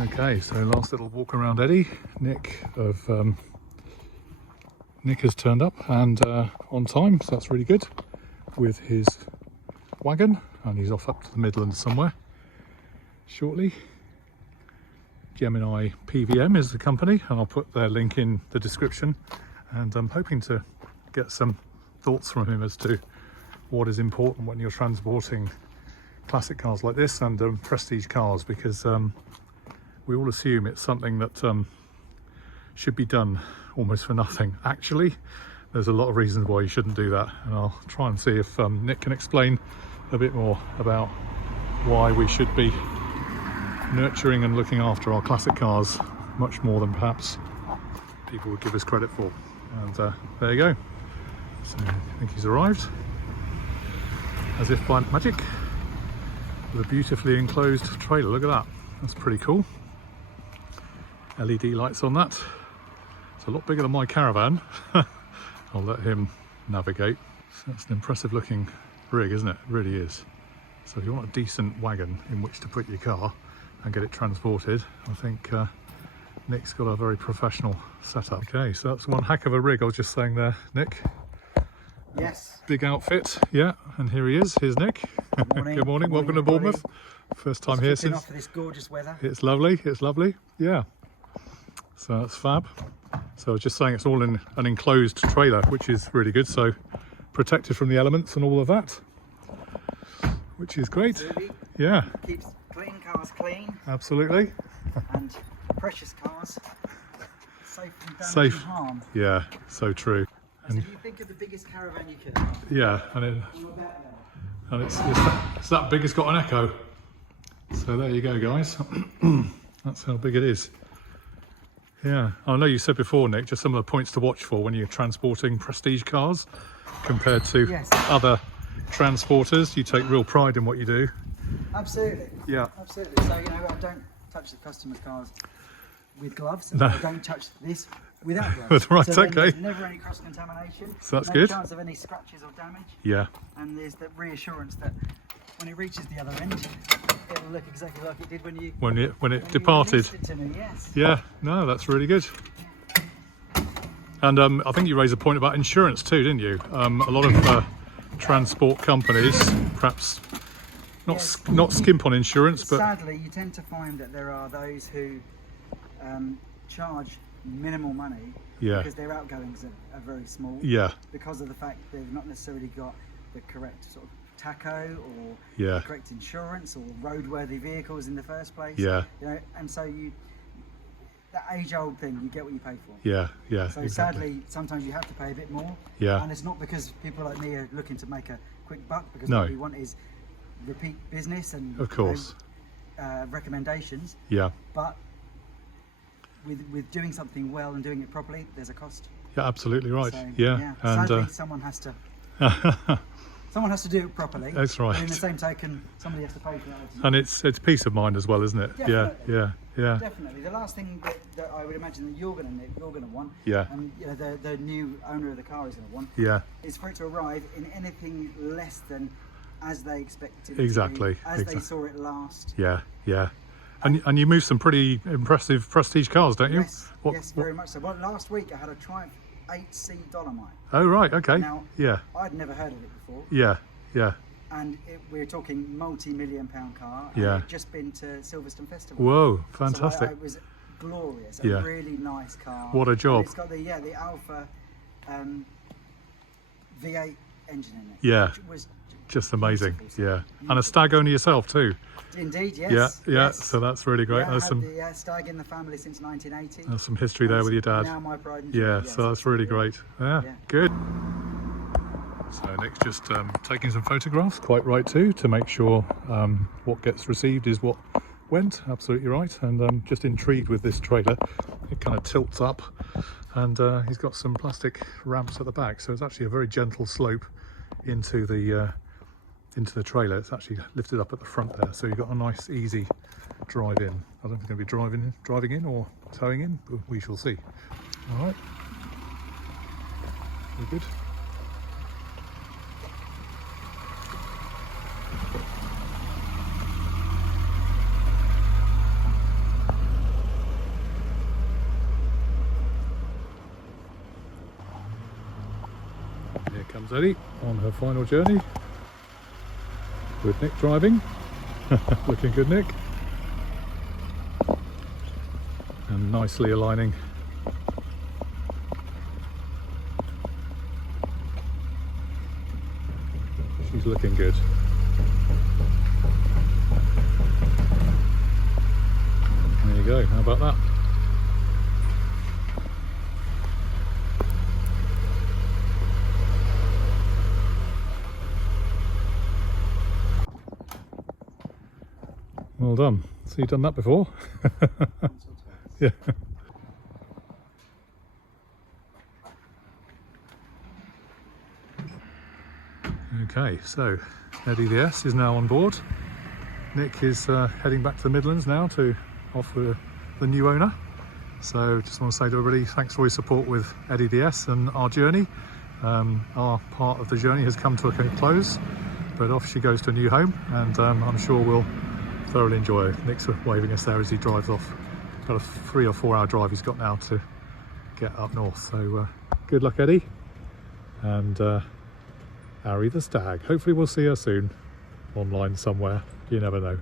Okay, so last little walk around Eddie. Nick has turned up and on time, so that's really good, with his wagon, and he's off up to the Midlands somewhere shortly. Gemini PVM is the company, and I'll put their link in the description, and I'm hoping to get some thoughts from him as to what is important when you're transporting classic cars like this and prestige cars, because we all assume it's something that should be done almost for nothing. Actually, there's a lot of reasons why you shouldn't do that, and I'll try and see if Nick can explain a bit more about why we should be nurturing and looking after our classic cars much more than perhaps people would give us credit for. And there you go. So I think he's arrived, as if by magic, with a beautifully enclosed trailer. Look at that, that's pretty cool. LED lights on that. It's a lot bigger than my caravan. I'll let him navigate. So that's an impressive looking rig, isn't it? It really is. So if you want a decent wagon in which to put your car and get it transported, I think Nick's got a very professional setup. Okay, so that's one heck of a rig I was just saying there, Nick. Yes. Big outfit, yeah, and here he is. Here's Nick. Good morning. Good morning. Welcome to Bournemouth. First time here since. Off for this gorgeous weather. It's lovely. It's lovely. Yeah. So that's fab. So I was just saying it's all in an enclosed trailer, which is really good. So protected from the elements and all of that, which is great. Absolutely. Yeah. Keeps clean cars clean. Absolutely. And precious cars safe from damage Safe. and harm. Yeah. So true. And if you think of the biggest caravan you could have, Yeah, and it's that big. It's got an echo. So there you go, guys. That's how big it is. Yeah, I know you said before, Nick, just some of the points to watch for when you're transporting prestige cars compared to Yes. other transporters. You take real pride in what you do. absolutely. Yeah. Absolutely. So, you know, I don't touch the customer's cars with gloves, and No. I don't touch this without gloves. Right, so then okay. there's never any cross-contamination. So that's no good. chance of any scratches or damage. Yeah, And there's the reassurance that when it reaches the other end, it'll look exactly like it did when you when it departed. released it to me. Yes. Yeah, no, that's really good. And I think you raised a point about insurance too, didn't you? A lot of transport companies perhaps not skimp on insurance, but sadly, you tend to find that there are those who charge minimal money Yeah. because their outgoings are very small. yeah, Because of the fact they've not necessarily got the correct sort of tacho or yeah, correct insurance or roadworthy vehicles in the first place. yeah, You know, and so that age-old thing, you get what you pay for. yeah, yeah. So Exactly. sadly, sometimes you have to pay a bit more. Yeah. And it's not because people like me are looking to make a quick buck, because No. what we want is repeat business and Of course. recommendations. Yeah, But with doing something well and doing it properly, there's a cost. yeah, absolutely right. So, Yeah, and sadly, someone has to do it properly. That's right. But in the same token, somebody has to pay for that. and it's peace of mind as well, isn't it? Definitely. Yeah. Definitely. The last thing that I would imagine that you're going to want, Yeah. and you know, the new owner of the car is going to want, Yeah, is for it to arrive in anything less than as they expected it Exactly, to be, as they exactly. saw it last. yeah. And you move some pretty impressive prestige cars, don't you? Yes, yes, very much so. Well, last week I had a Triumph 8C Dolomite. Oh right, okay. Now, Yeah, I'd never heard of it before, yeah, and we're talking multi-million-pound car. And Yeah. I'd just been to Silverstone Festival. Whoa, So fantastic. it was glorious. Yeah. A really nice car. What a job. And it's got the Alpha V8 engine in it. Yeah. Which was Just amazing. beautiful. Yeah, and a stag owner yourself too. Indeed, yes. Yeah. yes. So that's really great. Yeah, I There's had some the Stag in the family since 1980. there's some history there with your dad. Now my pride and joy, Yeah, yes. so that's really great. Yeah, Yeah. good. So Nick's just taking some photographs, quite right too, to make sure what gets received is what went. Absolutely right. And I'm just intrigued with this trailer. It kind of tilts up, and he's got some plastic ramps at the back, so it's actually a very gentle slope into the trailer. It's actually lifted up at the front there, so you've got a nice easy drive in. I don't know if it's going to be driving in or towing in, but we shall see. All right, very good. comes Eddie on her final journey with Nick driving. Looking good, Nick. And nicely aligning. She's looking good. There you go, how about that? Well done. So you've done that before? Yeah. Okay, so Eddie the S is now on board. Nick is heading back to the Midlands now to offer the new owner. So just want to say to everybody, thanks for your support with Eddie the S and our journey. Our part of the journey has come to a close, but off she goes to a new home, and I'm sure we'll thoroughly enjoy it. Nick's waving us there as he drives off. Got a 3 or 4 hour drive he's got now to get up north. So good luck, Eddie, and Arry the Stag. Hopefully we'll see her soon online somewhere. You never know.